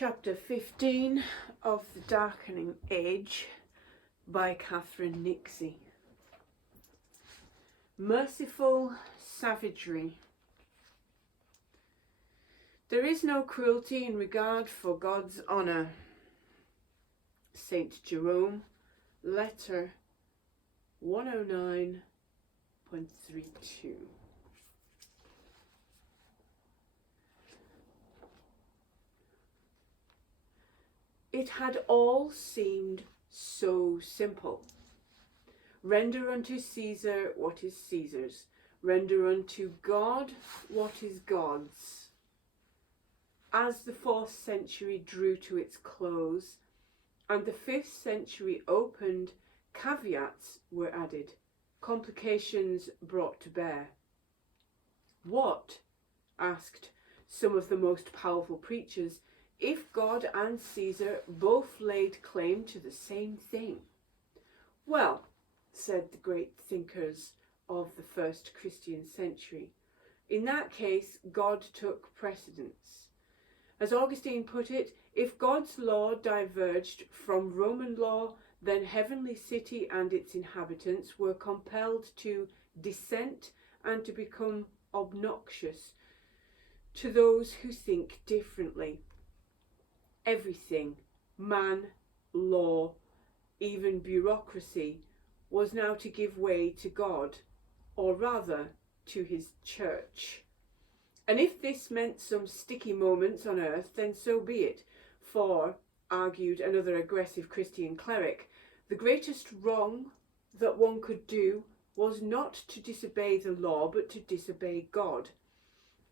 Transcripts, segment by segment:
Chapter 15 of The Darkening Age by Catherine Nixey. Merciful savagery. There is no cruelty in regard for God's honour. St. Jerome, letter 109.32. It had all seemed so simple. Render unto Caesar what is Caesar's. Render unto God what is God's. As the 4th century drew to its close and the 5th century opened, caveats were added, complications brought to bear. What, asked some of the most powerful preachers, if God and Caesar both laid claim to the same thing? Well, said the great thinkers of the first Christian century, in that case God took precedence. As Augustine put it, if God's law diverged from Roman law, then heavenly city and its inhabitants were compelled to dissent and to become obnoxious to those who think differently. Everything, man, law, even bureaucracy, was now to give way to God, or rather to his church. And if this meant some sticky moments on earth, then so be it, for, argued another aggressive Christian cleric, the greatest wrong that one could do was not to disobey the law, but to disobey God.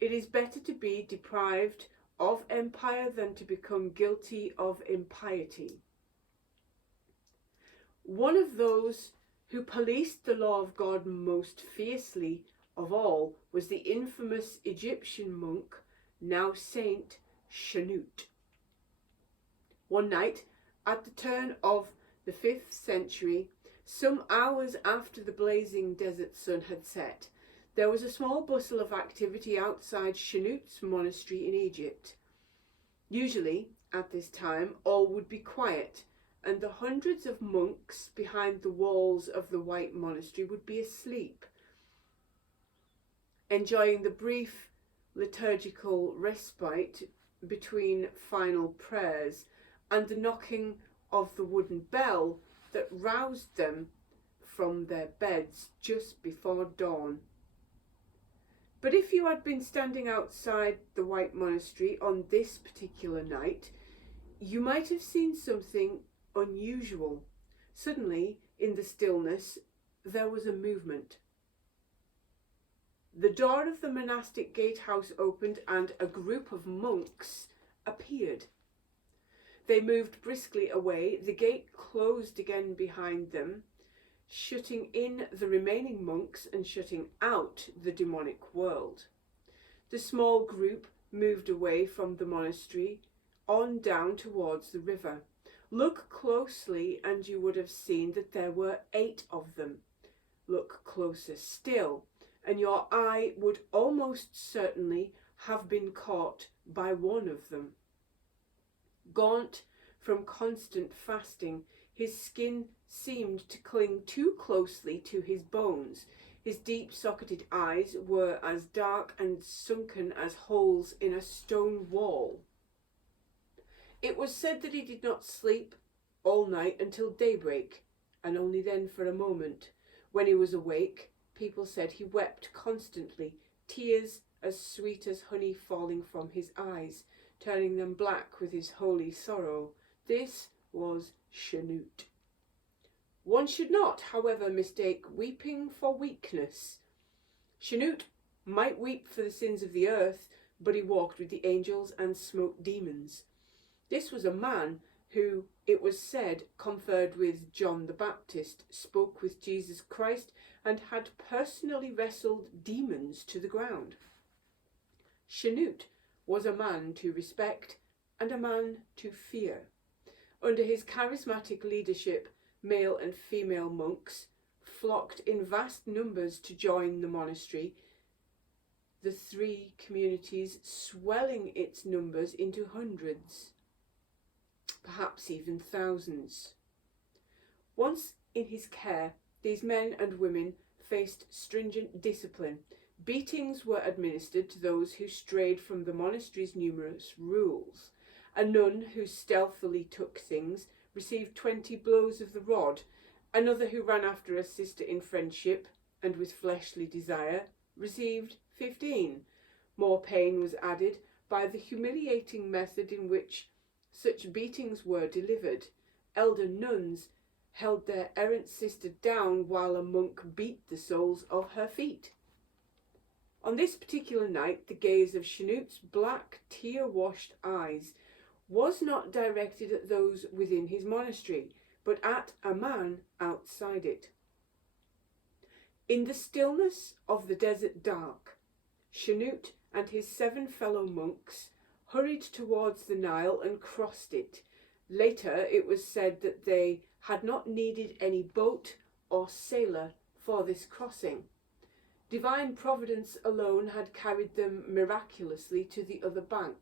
It is better to be deprived of empire than to become guilty of impiety. One of those who policed the law of God most fiercely of all was the infamous Egyptian monk, now Saint Chanute. One night, at the turn of the 5th century, some hours after the blazing desert sun had set, there was a small bustle of activity outside Chanute's monastery in Egypt. Usually, at this time, all would be quiet, and the hundreds of monks behind the walls of the White Monastery would be asleep, enjoying the brief liturgical respite between final prayers and the knocking of the wooden bell that roused them from their beds just before dawn. But if you had been standing outside the White Monastery on this particular night, you might have seen something unusual. Suddenly, in the stillness, there was a movement. The door of the monastic gatehouse opened and a group of monks appeared. They moved briskly away, the gate closed again behind them, shutting in the remaining monks and shutting out the demonic world. The small group moved away from the monastery on down towards the river. Look closely and you would have seen that there were 8 of them. Look closer still and your eye would almost certainly have been caught by one of them. Gaunt from constant fasting, his skin seemed to cling too closely to his bones. His deep-socketed eyes were as dark and sunken as holes in a stone wall. It was said that he did not sleep all night until daybreak, and only then for a moment. When he was awake, people said he wept constantly, tears as sweet as honey falling from his eyes, turning them black with his holy sorrow. This was Chanute. One should not, however, mistake weeping for weakness. Chanute might weep for the sins of the earth, but he walked with the angels and smote demons. This was a man who, it was said, conferred with John the Baptist, spoke with Jesus Christ, and had personally wrestled demons to the ground. Chanute was a man to respect and a man to fear. Under his charismatic leadership, male and female monks flocked in vast numbers to join the monastery, the 3 communities swelling its numbers into hundreds. perhaps even thousands. Once in his care, these men and women faced stringent discipline. Beatings were administered to those who strayed from the monastery's numerous rules. A nun who stealthily took things received 20 blows of the rod. Another who ran after a sister in friendship and with fleshly desire received 15. More pain was added by the humiliating method in which such beatings were delivered. Elder nuns held their errant sister down while a monk beat the soles of her feet. On this particular night, the gaze of Chanut's black, tear-washed eyes was not directed at those within his monastery, but at a man outside it. In the stillness of the desert dark, Chanut and his 7 fellow monks hurried towards the Nile and crossed it. Later it was said that they had not needed any boat or sailor for this crossing. Divine providence alone had carried them miraculously to the other bank.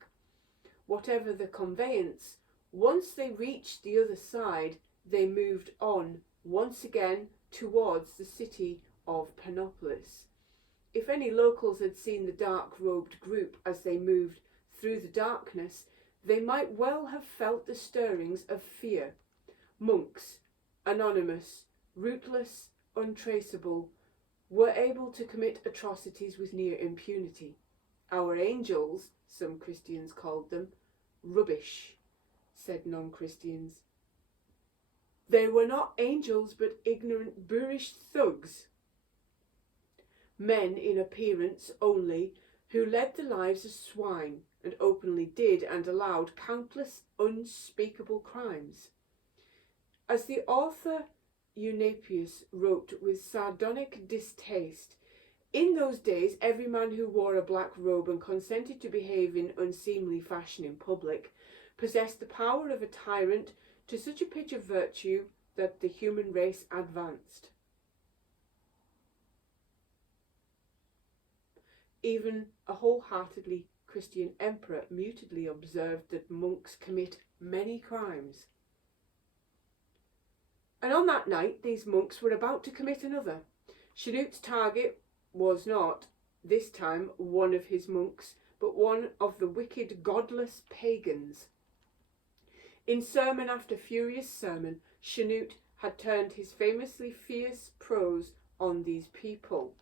Whatever the conveyance, once they reached the other side, they moved on once again towards the city of Panopolis. If any locals had seen the dark-robed group as they moved through the darkness, they might well have felt the stirrings of fear. Monks, anonymous, rootless, untraceable, were able to commit atrocities with near impunity. Our angels, some Christians called them. Rubbish, said non-Christians. They were not angels but ignorant, boorish thugs. Men in appearance only, who led the lives of swine and openly did and allowed countless unspeakable crimes. As the author Eunapius wrote with sardonic distaste, in those days every man who wore a black robe and consented to behave in unseemly fashion in public possessed the power of a tyrant to such a pitch of virtue that the human race advanced. Even a wholeheartedly Christian emperor mutedly observed that monks commit many crimes. And on that night these monks were about to commit another. Chanut's target was not, this time, one of his monks, but one of the wicked, godless pagans. In sermon after furious sermon, Chanut had turned his famously fierce prose on these people.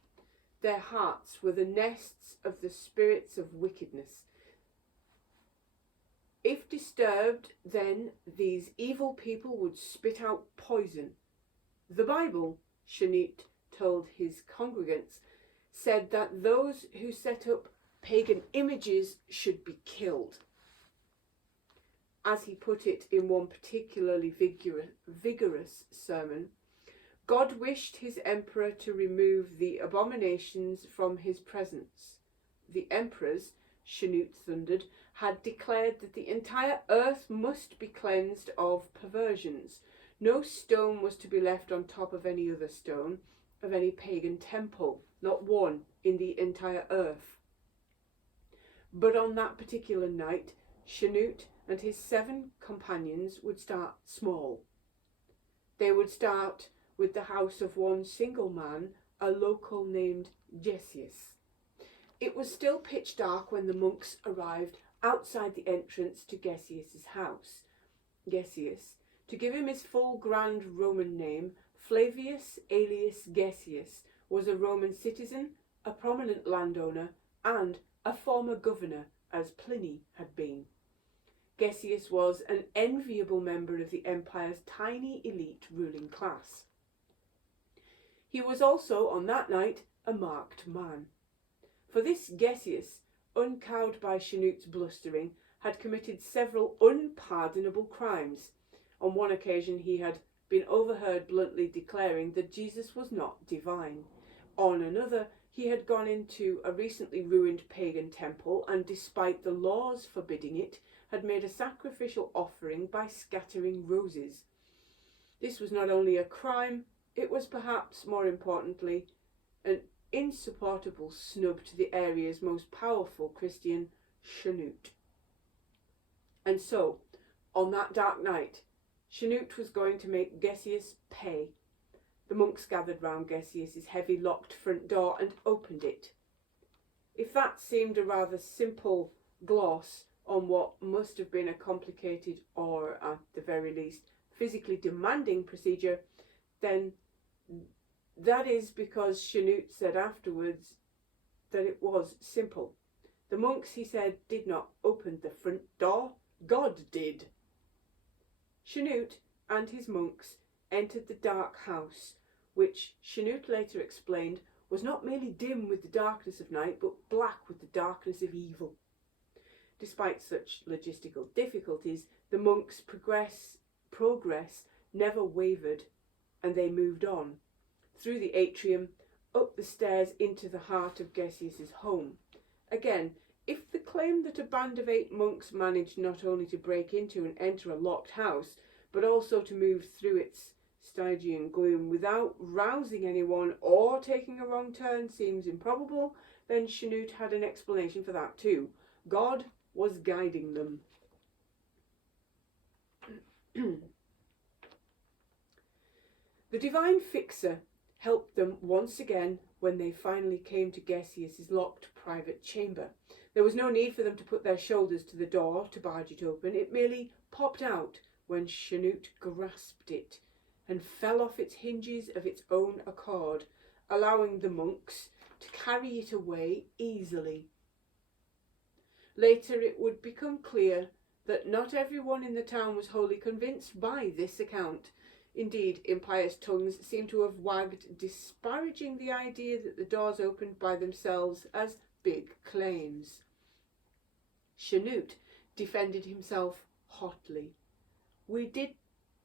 Their hearts were the nests of the spirits of wickedness. If disturbed, then these evil people would spit out poison. The Bible, Chanut told his congregants, said that those who set up pagan images should be killed. As he put it in one particularly vigorous sermon, God wished his emperor to remove the abominations from his presence. The emperors, Chanut thundered, had declared that the entire earth must be cleansed of perversions. No stone was to be left on top of any other stone of any pagan temple, not one in the entire earth. But on that particular night, Chanut and his 7 companions would start small. They would start with the house of one single man, a local named Gessius. It was still pitch dark when the monks arrived outside the entrance to Gessius's house. Gessius, to give him his full grand Roman name, Flavius alias Gessius, was a Roman citizen, a prominent landowner, and a former governor, as Pliny had been. Gessius was an enviable member of the empire's tiny elite ruling class. He was also, on that night, a marked man. For this Gessius, uncowed by Chanut's blustering, had committed several unpardonable crimes. On one occasion he had been overheard bluntly declaring that Jesus was not divine. On another, he had gone into a recently ruined pagan temple and, despite the laws forbidding it, had made a sacrificial offering by scattering roses. This was not only a crime, it was perhaps, more importantly, an insupportable snub to the area's most powerful Christian, Chanut. And so, On that dark night, Canute was going to make Gessius pay. The monks gathered round Gessius's heavy locked front door and opened it. If that seemed a rather simple gloss on what must have been a complicated, or at the very least physically demanding procedure, then that is because Canute said afterwards that it was simple. The monks, he said, did not open the front door, God did. Canute and his monks entered the dark house, which Canute later explained was not merely dim with the darkness of night, but black with the darkness of evil. Despite such logistical difficulties, the monks' progress never wavered, and they moved on, through the atrium, up the stairs into the heart of Gessius's home. Again, if the claim that a band of 8 monks managed not only to break into and enter a locked house, but also to move through its Stygian gloom without rousing anyone or taking a wrong turn seems improbable, then Canute had an explanation for that too. God was guiding them. The divine fixer helped them once again when they finally came to Gessius's locked private chamber. There was no need for them to put their shoulders to the door to barge it open. It merely popped out when Canute grasped it and fell off its hinges of its own accord, allowing the monks to carry it away easily. Later it would become clear that not everyone in the town was wholly convinced by this account. Indeed, impious tongues seem to have wagged disparaging the idea that the doors opened by themselves as big claims. Canute defended himself hotly. We did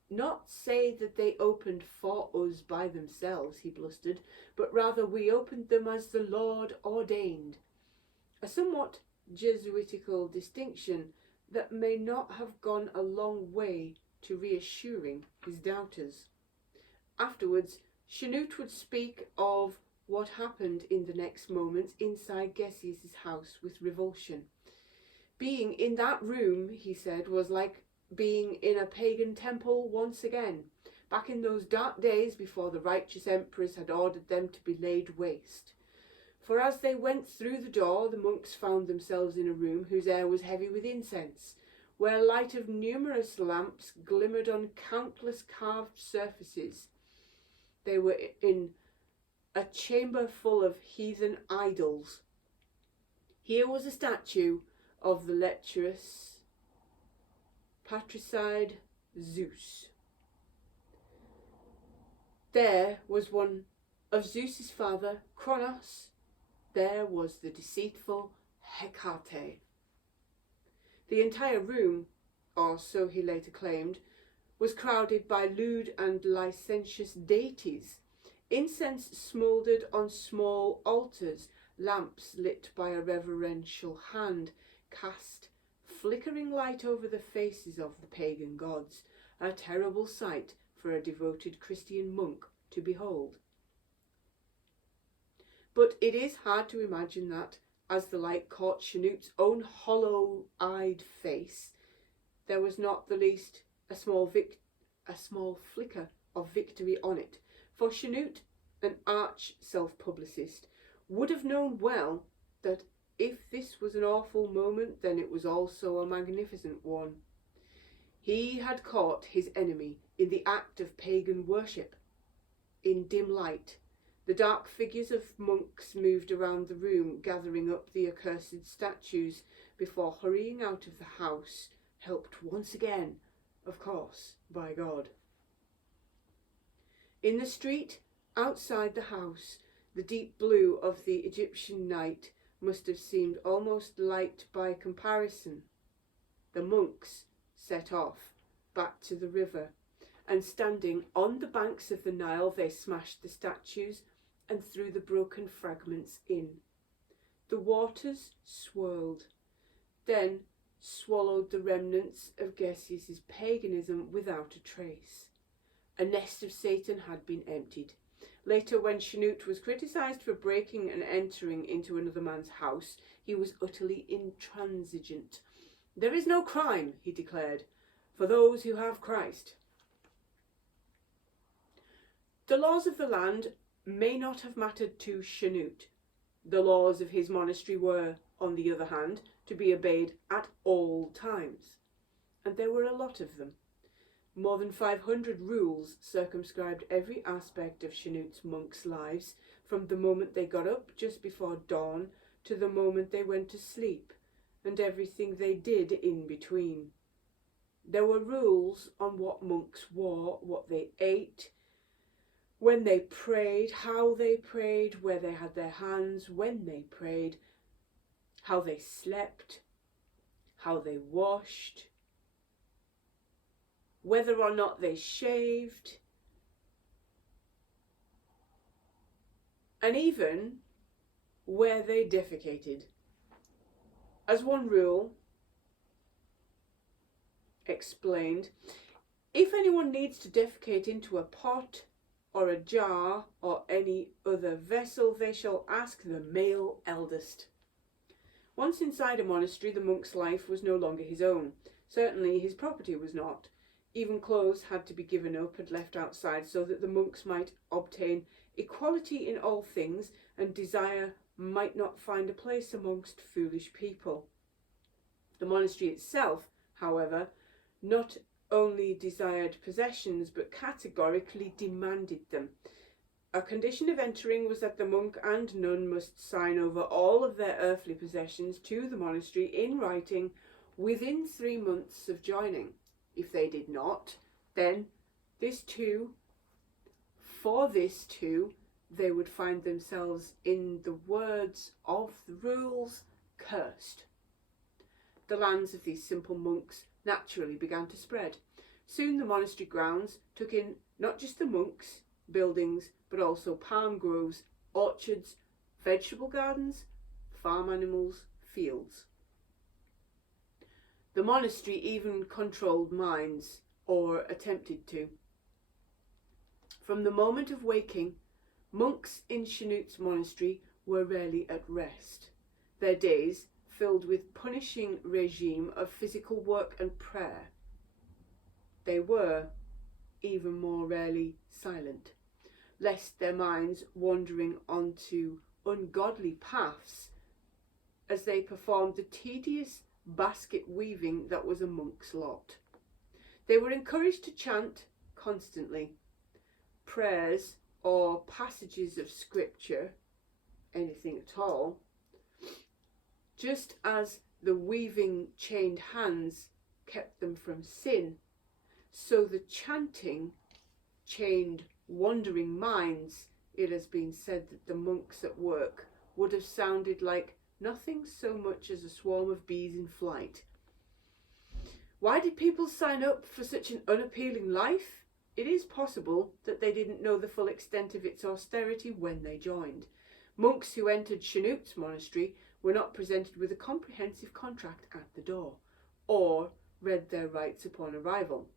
not say that they opened for us by themselves, he blustered, but rather we opened them as the Lord ordained. A somewhat Jesuitical distinction that may not have gone a long way to reassuring his doubters. Afterwards, Canute would speak of what happened in the next moments inside Gessius's house with revulsion. Being in that room, he said, was like being in a pagan temple once again, back in those dark days before the righteous emperors had ordered them to be laid waste. For as they went through the door, the monks found themselves in a room whose air was heavy with incense, where light of numerous lamps glimmered on countless carved surfaces. They were in a chamber full of heathen idols. Here was a statue of the lecherous patricide Zeus. There was one of Zeus's father, Kronos. There was the deceitful Hecate. The entire room, or so he later claimed, was crowded by lewd and licentious deities. Incense smouldered on small altars, lamps lit by a reverential hand cast flickering light over the faces of the pagan gods, a terrible sight for a devoted Christian monk to behold. But it is hard to imagine that, as the light caught Canute's own hollow-eyed face, there was not the least a small flicker of victory on it, for Canute, an arch self-publicist, would have known well that if this was an awful moment, then it was also a magnificent one. He had caught his enemy in the act of pagan worship. In dim light, the dark figures of monks moved around the room, gathering up the accursed statues before hurrying out of the house, helped once again, of course, by God. In the street outside the house, the deep blue of the Egyptian night must have seemed almost light by comparison. The monks set off back to the river, and standing on the banks of the Nile, they smashed the statues and threw the broken fragments in. The waters swirled, then swallowed the remnants of Gessius's paganism without a trace. A nest of Satan had been emptied. Later, when Canute was criticised for breaking and entering into another man's house, he was utterly intransigent. "There is no crime," he declared, for those who have Christ. The laws of the land may not have mattered to Chanute. The laws of his monastery were, on the other hand, to be obeyed at all times, and there were a lot of them. More than 500 rules circumscribed every aspect of Chanute's monks' lives, from the moment they got up just before dawn to the moment they went to sleep, and everything they did in between. There were rules on what monks wore, what they ate, when they prayed, how they prayed, where they had their hands, when they prayed, how they slept, how they washed, whether or not they shaved, and even where they defecated. As one rule explained, if anyone needs to defecate into a pot or a jar or any other vessel, they shall ask the male eldest. Once inside a monastery, the monk's life was no longer his own. Certainly his property was not. Even clothes had to be given up and left outside so that the monks might obtain equality in all things, and desire might not find a place amongst foolish people. The monastery itself, however, not only desired possessions but categorically demanded them. A condition of entering was that the monk and nun must sign over all of their earthly possessions to the monastery in writing within 3 months of joining. If they did not, then for this too, they would find themselves, in the words of the rules, cursed. The lands of these simple monks naturally began to spread. Soon the monastery grounds took in not just the monks' buildings, but also palm groves, orchards, vegetable gardens, farm animals, fields. The monastery even controlled mines, or attempted to. From the moment of waking, monks in Chanute's monastery were rarely at rest. Their days filled with punishing regime of physical work and prayer. They were, even more rarely, silent, lest their minds wandering onto ungodly paths as they performed the tedious basket weaving that was a monk's lot. They were encouraged to chant constantly prayers or passages of scripture, anything at all, just as the weaving chained hands kept them from sin, so the chanting chained wandering minds. It has been said that the monks at work would have sounded like nothing so much as a swarm of bees in flight. Why did people sign up for such an unappealing life? It is possible that they didn't know the full extent of its austerity when they joined. Monks who entered Chanute's monastery were not presented with a comprehensive contract at the door, or read their rights upon arrival.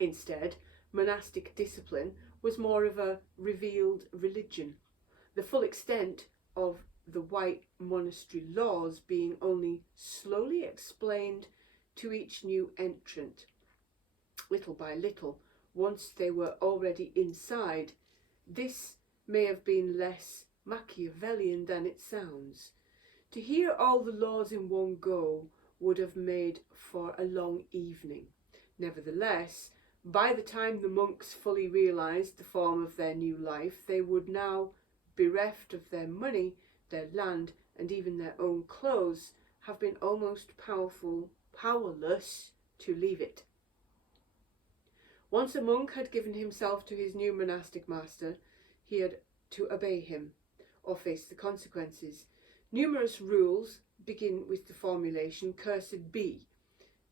Instead, monastic discipline was more of a revealed religion, the full extent of the white monastery laws being only slowly explained to each new entrant. Little by little, once they were already inside, this may have been less Machiavellian than it sounds. To hear all the laws in one go would have made for a long evening. Nevertheless, by the time the monks fully realised the form of their new life, they would now, bereft of their money, their land, and even their own clothes, have been almost powerless to leave it. Once a monk had given himself to his new monastic master, he had to obey him, or face the consequences. Numerous rules begin with the formulation, "Cursed be."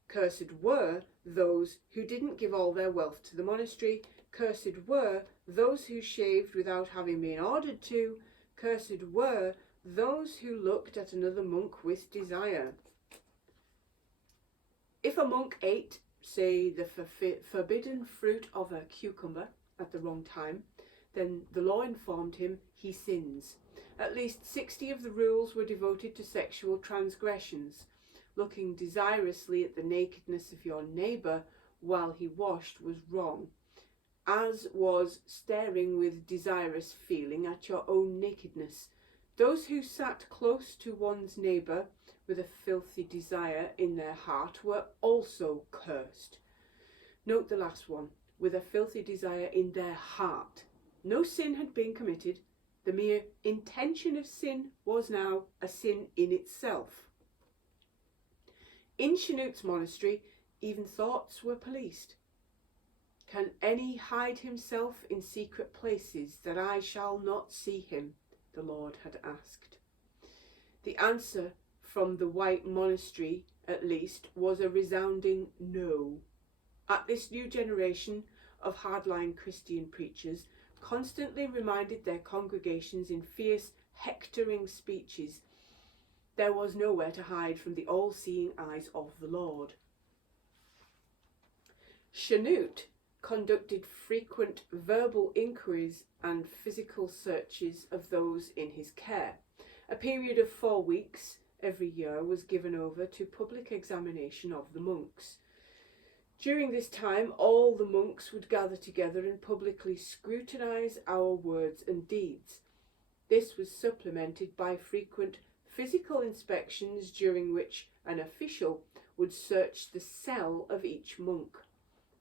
Cursed were those who didn't give all their wealth to the monastery. Cursed were those who shaved without having been ordered to. Cursed were those who looked at another monk with desire. If a monk ate, say, the forbidden fruit of a cucumber at the wrong time, then the law informed him he sins. At least 60 of the rules were devoted to sexual transgressions. Looking desirously at the nakedness of your neighbour while he washed was wrong, as was staring with desirous feeling at your own nakedness. Those who sat close to one's neighbour with a filthy desire in their heart were also cursed. Note the last one, with a filthy desire in their heart. No sin had been committed. The mere intention of sin was now a sin in itself. In Chanut's monastery, even thoughts were policed. Can any hide himself in secret places that I shall not see him? The Lord had asked. The answer from the White Monastery, at least, was a resounding no. At this new generation of hardline Christian preachers constantly reminded their congregations in fierce, hectoring speeches, there was nowhere to hide from the all-seeing eyes of the Lord. Chanut conducted frequent verbal inquiries and physical searches of those in his care. A period of 4 weeks every year was given over to public examination of the monks. During this time, all the monks would gather together and publicly scrutinise our words and deeds. This was supplemented by frequent physical inspections during which an official would search the cell of each monk.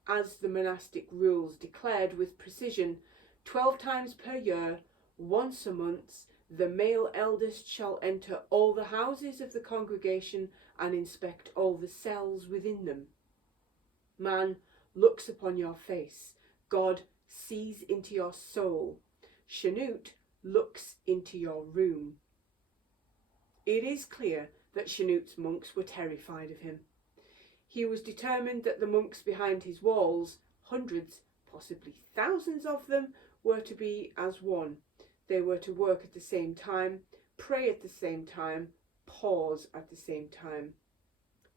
As the monastic rules declared with precision, 12 times per year, once a month, the male eldest shall enter all the houses of the congregation and inspect all the cells within them. Man looks upon your face. God sees into your soul. Chanut looks into your room. It is clear that Chanut's monks were terrified of him. He was determined that the monks behind his walls, hundreds, possibly thousands of them, were to be as one. They were to work at the same time, pray at the same time, pause at the same time.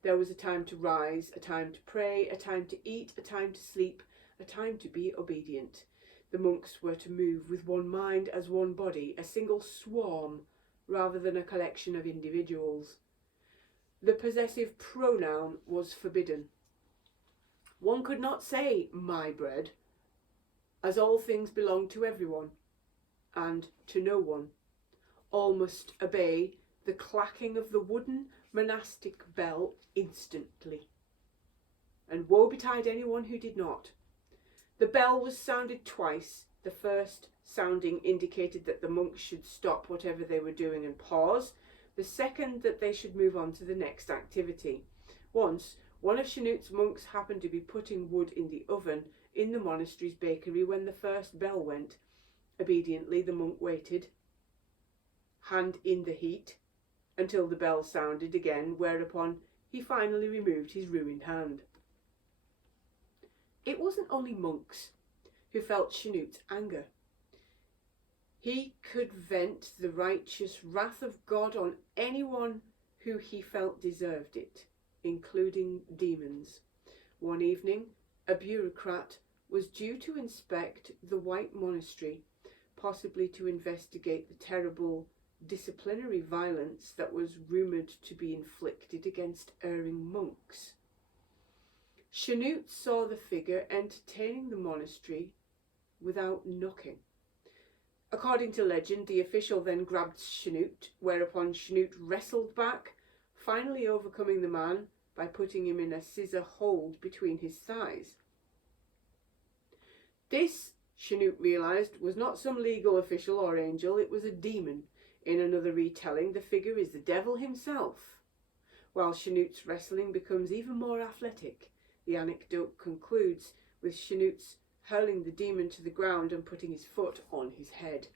There was a time to rise, a time to pray, a time to eat, a time to sleep, a time to be obedient. The monks were to move with one mind as one body, a single swarm, rather than a collection of individuals. The possessive pronoun was forbidden. One could not say my bread, as all things belong to everyone and to no one. All must obey the clacking of the wooden monastic bell instantly, and woe betide anyone who did not. The bell was sounded twice. The first sounding indicated that the monks should stop whatever they were doing and pause. The second, that they should move on to the next activity. Once, one of Chanut's monks happened to be putting wood in the oven in the monastery's bakery when the first bell went. Obediently, the monk waited, hand in the heat, until the bell sounded again, whereupon he finally removed his ruined hand. It wasn't only monks who felt Chanut's anger. He could vent the righteous wrath of God on anyone who he felt deserved it, including demons. One evening, a bureaucrat was due to inspect the White Monastery, possibly to investigate the terrible disciplinary violence that was rumoured to be inflicted against erring monks. Chanut saw the figure entertaining the monastery without knocking. According to legend, the official then grabbed Chanut, whereupon Chanut wrestled back, finally overcoming the man by putting him in a scissor hold between his thighs. This, Chanut realised, was not some legal official or angel, it was a demon. In another retelling, the figure is the devil himself. While Chanut's wrestling becomes even more athletic, the anecdote concludes with Chanut's hurling the demon to the ground and putting his foot on his head.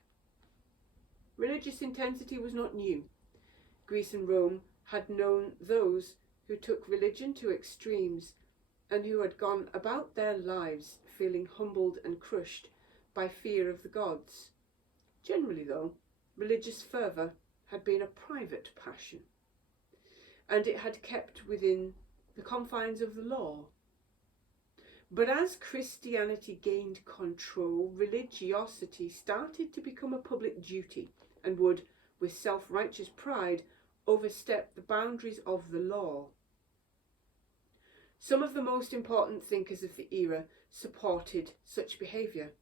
Religious intensity was not new. Greece and Rome had known those who took religion to extremes and who had gone about their lives feeling humbled and crushed by fear of the gods. Generally, though, religious fervour had been a private passion, and it had kept within the confines of the law. But as Christianity gained control, religiosity started to become a public duty and would, with self-righteous pride, overstep the boundaries of the law. Some of the most important thinkers of the era supported such behaviour.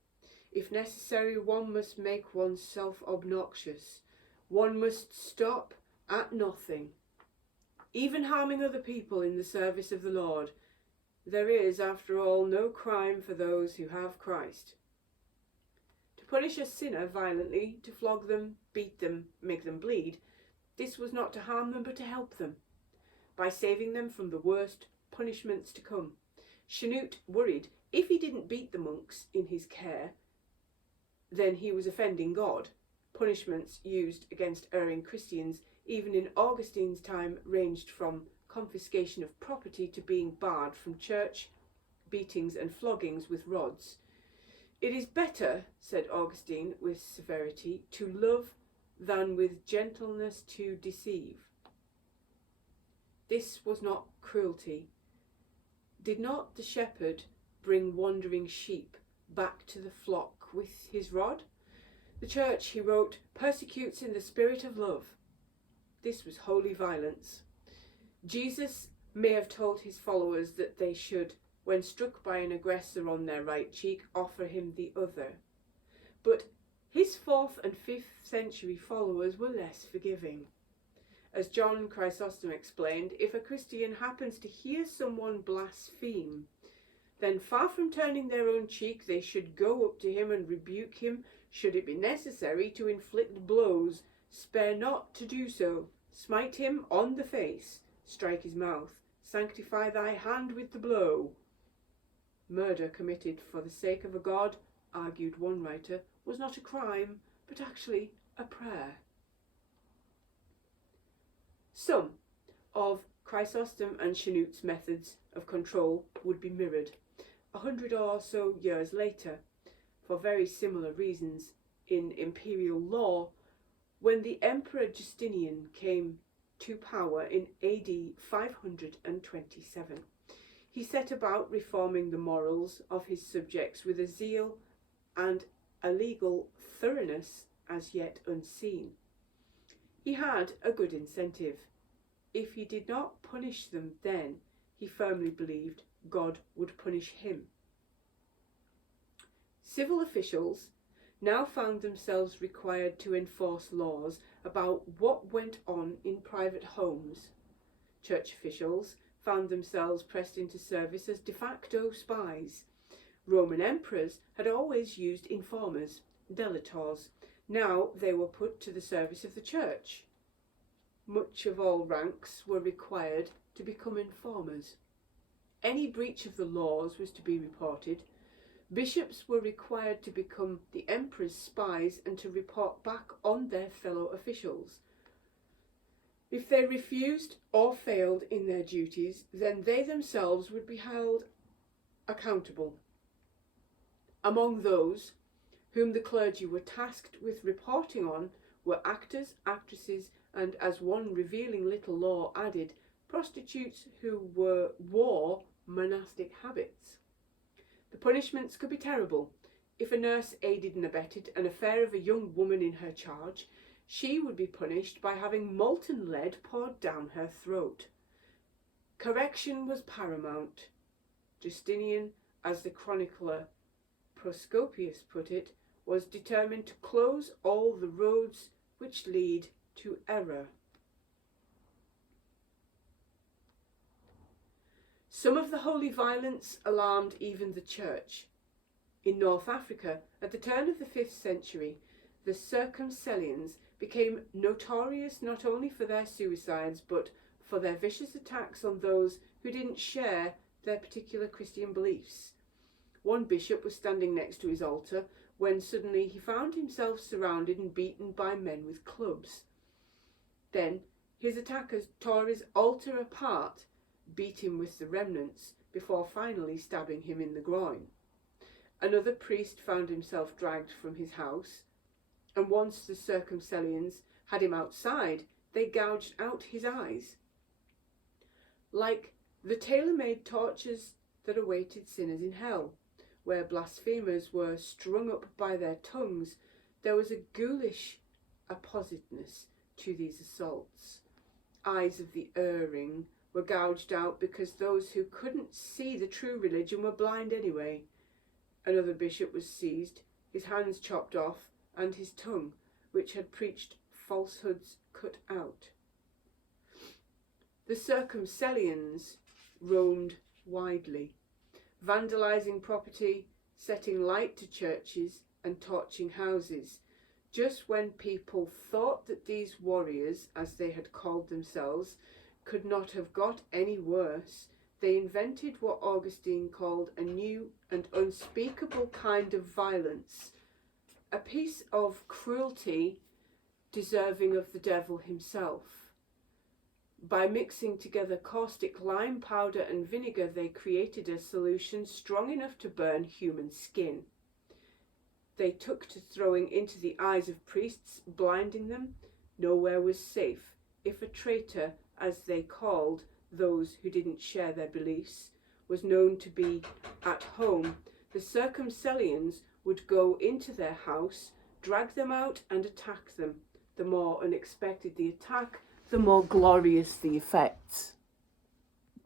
If necessary, one must make oneself obnoxious. One must stop at nothing, even harming other people in the service of the Lord. There is, after all, no crime for those who have Christ. To punish a sinner violently, to flog them, beat them, make them bleed, this was not to harm them but to help them, by saving them from the worst punishments to come. Chanute worried if he didn't beat the monks in his care, then he was offending God. Punishments used against erring Christians, even in Augustine's time, ranged from confiscation of property to being barred from church, beatings and floggings with rods. It is better, said Augustine with severity, to love than with gentleness to deceive. This was not cruelty. Did not the shepherd bring wandering sheep back to the flock with his rod? The church, he wrote, persecutes in the spirit of love. This was holy violence. Jesus may have told his followers that they should, when struck by an aggressor on their right cheek, offer him the other. But his 4th and 5th century followers were less forgiving. As John Chrysostom explained, if a Christian happens to hear someone blaspheme, then far from turning their own cheek, they should go up to him and rebuke him, should it be necessary to inflict blows. Spare not to do so. Smite him on the face, strike his mouth, sanctify thy hand with the blow. Murder committed for the sake of a god, argued one writer, was not a crime, but actually a prayer. Some of Chrysostom and Chanute's methods of control would be mirrored 100 or so years later, for very similar reasons, in imperial law, when the Emperor Justinian came to power in AD 527. He set about reforming the morals of his subjects with a zeal and a legal thoroughness as yet unseen. He had a good incentive. If he did not punish them then, he firmly believed God would punish him. Civil officials now found themselves required to enforce laws about what went on in private homes. Church officials found themselves pressed into service as de facto spies. Roman emperors had always used informers, delators. Now they were put to the service of the church. Much of all ranks were required to become informers. Any breach of the laws was to be reported. Bishops were required to become the emperor's spies and to report back on their fellow officials. If they refused or failed in their duties, then they themselves would be held accountable. Among those whom the clergy were tasked with reporting on were actors, actresses, and, as one revealing little law added, prostitutes who wore monastic habits. The punishments could be terrible. If a nurse aided and abetted an affair of a young woman in her charge, she would be punished by having molten lead poured down her throat. Correction was paramount. Justinian, as the chronicler Proscopius put it, was determined to close all the roads which lead to error. Some of the holy violence alarmed even the church. In North Africa, at the turn of the 5th century, the Circumcellions became notorious not only for their suicides, but for their vicious attacks on those who didn't share their particular Christian beliefs. One bishop was standing next to his altar when suddenly he found himself surrounded and beaten by men with clubs. Then his attackers tore his altar apart, beat him with the remnants, before finally stabbing him in the groin. Another priest found himself dragged from his house, and once the Circumcellions had him outside, they gouged out his eyes. Like the tailor-made tortures that awaited sinners in hell, where blasphemers were strung up by their tongues, there was a ghoulish appositeness to these assaults. Eyes of the erring were gouged out because those who couldn't see the true religion were blind anyway. Another bishop was seized, his hands chopped off, and his tongue, which had preached falsehoods, cut out. The Circumcellions roamed widely, vandalising property, setting light to churches and torching houses. Just when people thought that these warriors, as they had called themselves, could not have got any worse, they invented what Augustine called a new and unspeakable kind of violence, a piece of cruelty deserving of the devil himself. By mixing together caustic lime powder and vinegar, they created a solution strong enough to burn human skin. They took to throwing into the eyes of priests, blinding them. Nowhere was safe. If a traitor, as they called those who didn't share their beliefs, was known to be at home, the Circumcellions would go into their house, drag them out and attack them. The more unexpected the attack, the more glorious the effects.